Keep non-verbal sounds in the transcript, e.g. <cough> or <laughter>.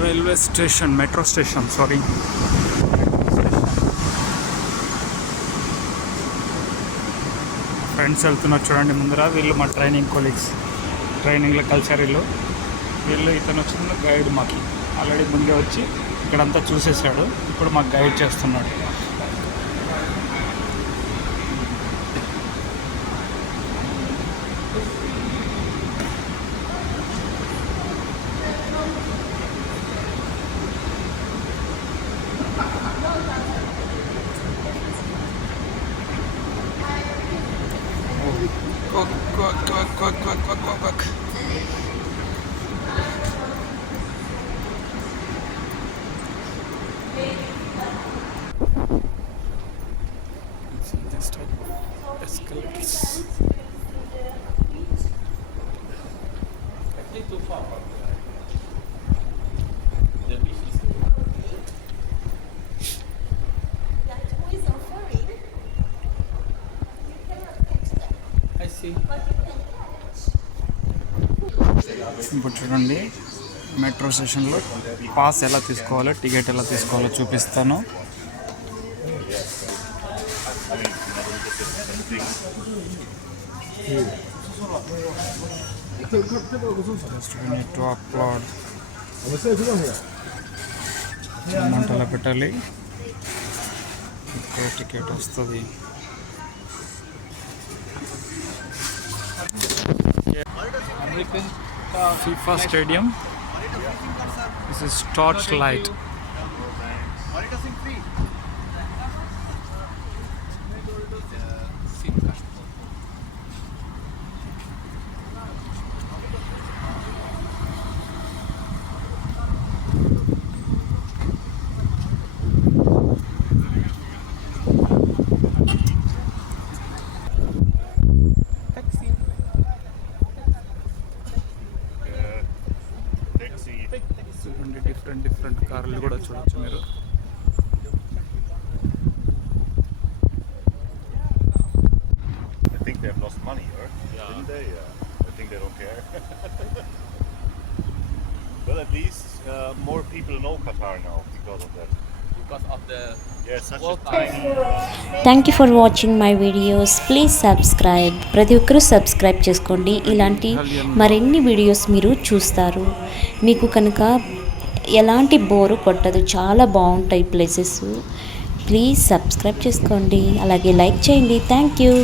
Railway station metro station sorry friends వెళ్తున్నారు చూడండి ముందర వీళ్ళు మా ట్రైనింగ్ కొలీగ్స్ ట్రైనింగ్లో కలిసారు వీళ్ళు. వీళ్ళు ఇతను వచ్చిన గైడ్ మాకు. ఆల్రెడీ ముందే వచ్చి ఇక్కడంతా చూసేసాడు ఇప్పుడు మాకు గైడ్ చేస్తున్నాడు. Kalk kalk kalk kalk kalk kalk kalk kalk. Let's see this type of escalators. ఇప్పుడు చూడండి మెట్రో స్టేషన్లో పాస్ ఎలా తీసుకోవాలో టికెట్ ఎలా తీసుకోవాలో చూపిస్తాను. Just ఎలా పెట్టాలి. టికెట్ వస్తుంది. FIFA Stadium. This is torchlight. చూడండి డిఫరెంట్ డిఫరెంట్ కార్లు కూడా చూడొచ్చు మీరు I think they have lost money, or didn't they? Yeah. I think they don't care. <laughs> well, at least uh, more people know Qatar now because of that. Because of the Yeah, such a World tiny. Thank you for watching my videos please subscribe ప్రతి ఒక్కరూ subscribe చేసుకోండి. ఇలాంటి మరిన్ని videos మీరు చూస్తారు. మీకు కనుక ఎలాంటి బోరు కొట్టదు చాలా బాగుంటాయి ప్లేసెస్ ప్లీజ్ సబ్స్క్రైబ్ చేసుకోండి. అలాగే లైక్ చేయండి. Thank you